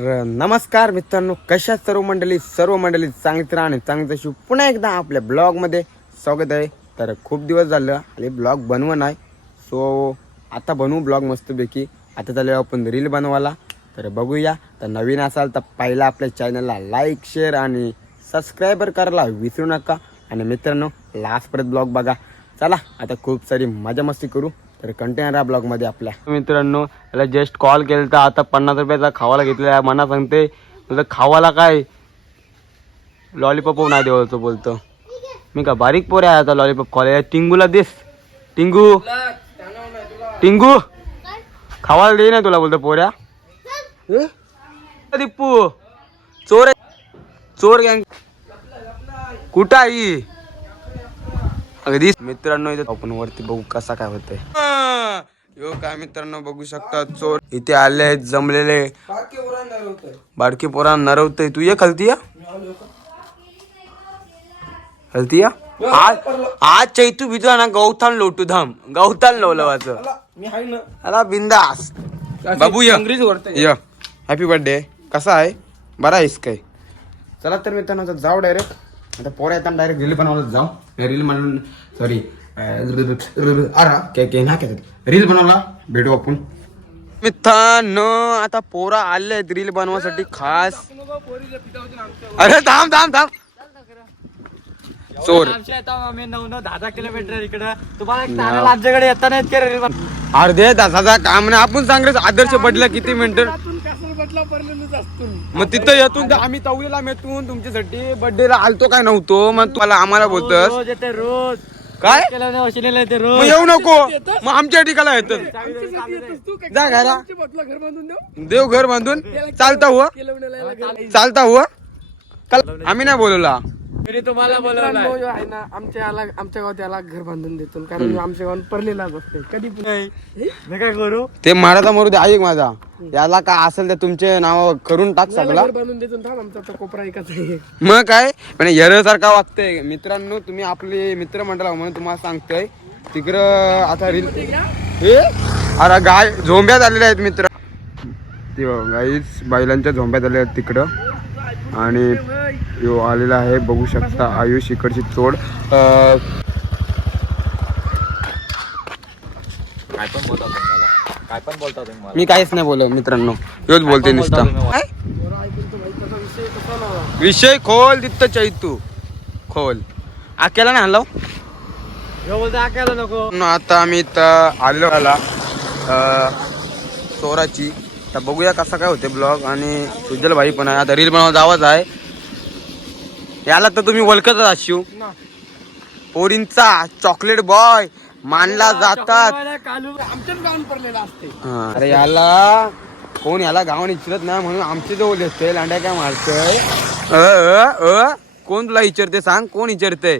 तर नमस्कार मित्रांनो कशा सर्व मंडळी? सर्व मंडळी चांगली आणि चांगली तशी. पुन्हा एकदा आपल्या ब्लॉगमध्ये स्वागत आहे. तर खूप दिवस झालं आणि ब्लॉग बनवं नाही. सो आता बनवू ब्लॉग मस्तपैकी. आता चालू आपण रील बनवायला. तर बघूया. तर नवीन असाल तर पहिला आपल्या चॅनलला लाईक शेअर आणि सबस्क्रायबर करायला विसरू नका. आणि मित्रांनो लास्टपर्यंत ब्लॉग बघा. चला आता खूप सारी मजा मस्ती करू. तर कंटेनर ब्लॉगमध्ये आपल्या. मित्रांनो याला जस्ट कॉल केला तर आता पन्नास रुपयाचा खावाला घेतलेला मना सांगते तुझं खावाला काय? लॉलीपॉप नाही देवाचं बोलतो. मी का बारीक पोर आहे आता लॉलीपॉप कॉलेज टिंगूला दिस. टिंगू. टिंगू. खावाला दे ना तुला बोलतो पोऱ्या? दिप्पू. चोर चोर गँग. कुठं आई अगदी. मित्रांनो इथे आपण वरती बघू कसा काय होतंय. यो काय मित्रांनो बघू शकता चोर इथे आले आहेत जमलेले. बारकी पोरा नरवतय. तू ये खालती या खालती या आज आज चैतू भिजला ना गौथान लोटू धाम. गौथान लोलवाचं मी आहे ना अला बिंदास. बाबू या. या. हॅपी बर्थडे कसा आहे? बरा आहेस काय? चला तर मित्रांनो जाऊ डायरेक्ट आता पोरा येताना डायरेक्ट रील बनवायला जाऊ. रील म्हणून सॉरी अरा काय काय ना काय रील बनवला भेटू आपण. मित्रांनो आता पोरा आले आहेत रील बनवासाठी खास. अरे थांब थांब थांब. चोर. आमच्या येतो आम्ही नऊ नऊ दहा दहा किलोमीटर इकडं. तुम्हाला एक सांगायला आमच्याकडे अर्धे तासाचा काम नाही. आपण सांगतो आदर्श पडला किती मिनिटं मग तिथं येतून आम्ही तवलीला मेतून तुमच्यासाठी बर्थडेला आलतो काय नव्हतो? मग तुम्हाला आम्हाला बोलतोस. रोज येते रोज. काय? केलं नाही वशिलेलं येते मग रोज येऊ नको. मग आमच्या ठिकाला येत जा घरा. देव घर बांधून चालता हुआ. चालता हुआ. काल आम्ही नाही बोलवला. मी तुम्हाला बोलवलं आहे ना आमच्या याला आमच्या गावात याला घर बांधून देतो. कारण आमच्या गावात परलेलाच असते. कधी पण मी काय करू? ते मराठा मरू दे ऐक माझा. याला काय असेल ते तुमचे नाव करून टाक सगळा. घर बांधून देतो थांब आमचा तो कोपरा एकच आहे. मग काय? पण सारखा वागतंय. मित्रांनो तुम्ही आपले मित्र मंडळा म्हणून तुम्हाला सांगतोय. तिकडं आता रील ए अरे गाय झोंब्यात आलेल्या आहेत मित्र. ते गाईच बैलांच्या झोंब्यात आलेल्या आहेत तिकडं. आणि यो आलेला आहे. बघू शकता आयुष इकडची चोड अं, काय पण बोलता काय पण बोलता तुम्ही मी काहीच नाही बोल मित्रांनो. योच बोलते नुसता? विषय खोल तिथं चैतू. खोल. आकेला मला बोलतो आकायला नको. न आता आम्ही इथं आलेलो आला. चोराची. तर बघूया कसा काय होते ब्लॉग आणि सुजल भाई पण आहे. आता रील बनवायला जावाच आहे. याला तर तुम्ही ओळखतच अशिव पोरींचा चॉकलेट बॉय मानला जातात. हा. अरे याला कोण याला गावाने इचरत नाही म्हणून आमचे जवळ येते लांड्या काय मारतय. अ, अ, अ? कोण तुला विचारते सांग? कोण विचारते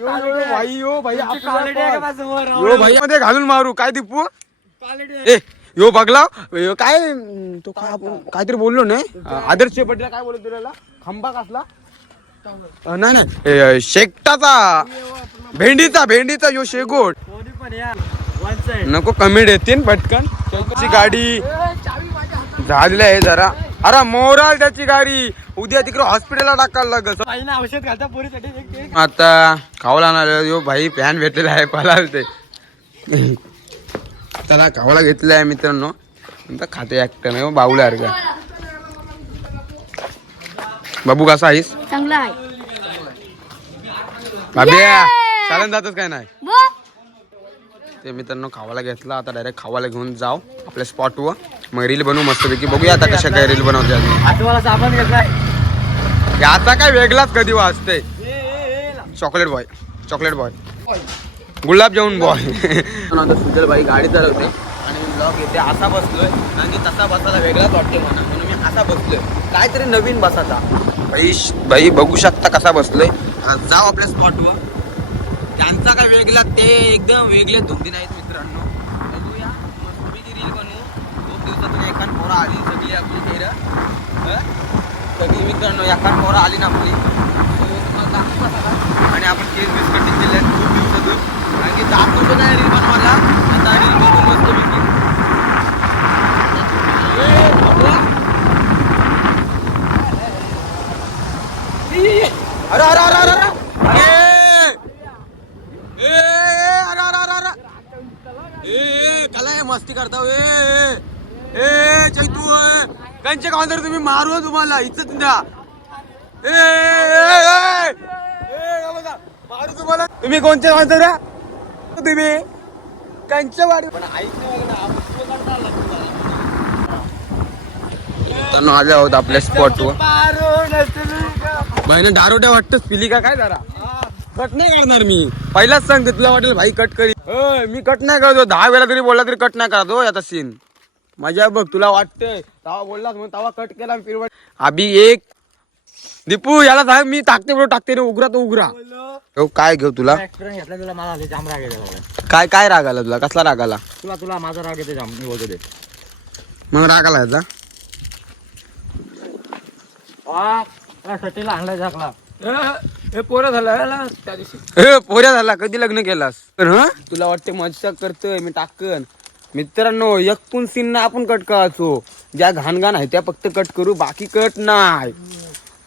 यो, आहे. भाई यो? यो मध्ये घालून मारू. काय दीपू. ए यो बघला. यो काय तो काय काहीतरी बोललो नाही आदर्श पटेला काय बोलत तुला खंबा कसला? नाही नाही. शेकटाचा. भेंडीचा भेंडीचा यो शेगोट. कोणी पण या. वन साइड नको कमी देतीन पटकन. त्याची गाडी. झालेली आहे जरा. अरे मोराल त्याची गाडी. उद्या तिकडे हॉस्पिटलला टाकायला लागत आता खावला आणणार यो भाई फॅन भेटलेला आहे पलाल ते? त्याला खावाला घेतलेला आहे मित्रांनो. आता खाते एकटं नाही हो, बावला अरे का बाबू कसा आहेस? चांगला आहे. बाब्या चालन जातच काय नाही? ते मित्रांनो खावाला घेतला आता डायरेक्ट खावाला घेऊन जाऊ आपल्या स्पॉटवर मग रील बनवू मस्तपैकी. बघूया आता कशा काय रील बनवते. आता काय वेगळाच कधी वाजते chocolate boy chocolate boy gulab jamun boy आता सुजल भाई गाडी चालवते आणि ब्लॉग येते असा बसलोय. आणि तसा बसायला वेगळाच वाटते म्हणा म्हणून मी असा बसलोय. काहीतरी नवीन बसाचा भाई भाई बघू शकता कसा बसलोय. जाऊ आपल्या स्पॉटवर त्यांचा काय वेगळा ते एकदम वेगळे धुंदी नाहीत मित्रांनो. बघूया. मस्तपैकी रील बनवू. खूप दिवसातून एखाद पोरा आली सगळी आपली सगळी मित्रांनो एखाद पोरा आली ना आपली. आणि आपण केस बेस कटिंग मी काम करतो त्या रील बनवायला आता रील बघून मस्त पैकी अरे अरे अरे ए ए मस्ती करता ए ए चैतू कंचे का तर तुम्ही मारू तुम्हाला इज्जत द्या मारू तुम्हाला तुम्ही कोणते माणसं द्या तुम्ही कंचे वाडी पण ऐक आले आहोत आपल्या स्पॉटवर बहिणी दारोड्या वाटतच पिली का काय जरा? कट नाही करणार मी. पहिलाच सांगते तुला वाटेल भाई कट करी. मी कट नाही करतो दहा वेळा तरी बोलला तरी कट नाही करतो आता सीन मजा बघ तुला वाटतंय. तवा बोललास म्हणून तवा कट केला फिरवट अभि एक दीपू याला सांग मी टाकते बरोबर टाकते रे उघरा तो उघरा हो काय घेऊ तुला? एक्सपिरियन्स घेतला तुला मला आले जाम राग येते बाबा. काय काय राग आला तुला? कसला राग आला? तुला तुला माझा राग येते जाम मी बोलतो ते. मग राग आला याचा? सटीला आणलाय झाकला. हे पोरं झालं त्या दिवशी. ए पोऱ्या झाला कधी लग्न केलास? हं? तुला वाटते मजा करतोय मी टाकन. मित्रांनो एक पण सीन ना आपण कट करायचो. ज्या घाण घाण आहे त्या फक्त कट करू बाकी कट नाही.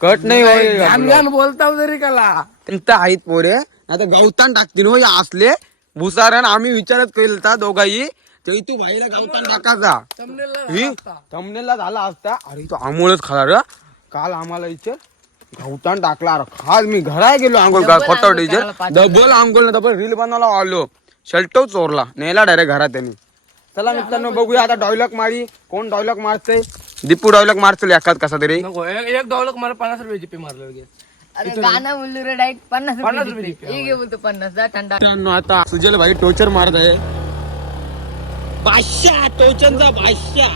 कट नाही होय. घाण. घाण बोलताव जरी कला. त्यांचं आहेत पोरे. आता गवतान टाकतील हो या असले. भुसारण आम्ही विचारच केलता दोघाही. ते तू भाईला गवतान टाकायचा ही थंबनेलला झाला असता. अरे तो आंघोळच खाला रे. काल आम्हाला विचार गवतान टाकला. अरे खास मी घरात गेलो आंघोळ का खोटा टीचर डबल आंघोळ डबल रील बनवायला आलो. शर्ट चोरला. नेला डायरेक्ट घरात त्यांनी. चला मित्रांनो बघूया आता डॉयलॉग मारी. कोण डॉयलॉग मारतय? दीपू डॉयलॉग मारतल एकाच कसा तरी. नको एक एक मला पन्नास रुपये जीपे मारलं लगेच. अरे गाणं बोललो रे डायरेक्ट पन्नास पन्नास रुपये रुपये जिथे. हे घे बोलतो पन्नास जा थंडा. मित्रांनो आता सुजल भाई टोचर मारत आहे बादशाह टोचनचा बादशाह.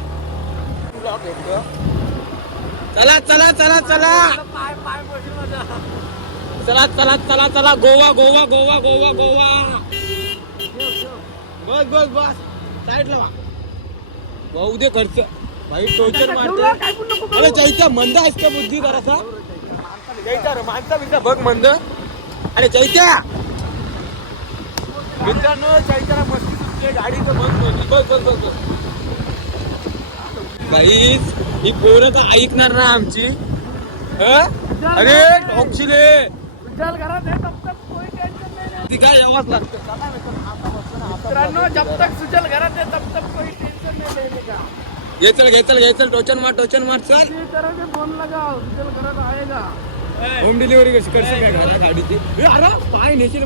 चला चला चला चला. चला चला चला चला. गोवा गोवा गोवा गोवा गोवा. बस बस बस. साईडला वा. भाऊ दे खर्च. भाई टोचर मारतो अरे जैसा मंद का बुद्धी? जरासा जैसा माणसा बघ मंद. अरे जैसा मित्रांनो मस्ती गाडीचं बघ बघ बघ बघ ही पोरं तर ऐकणार ना आमची. अरे ऑक्सिले विचार करा तिघा यावाच मित्रांनो जब तक सुचल घरात घे चल घे चल घे चल टोचन मार टोचन मार चल. फोन लगाओ सुजल घरात आएगा होम डिलिव्हरी कशी करशील काय घरा गाडीची. अरे पाय नेशील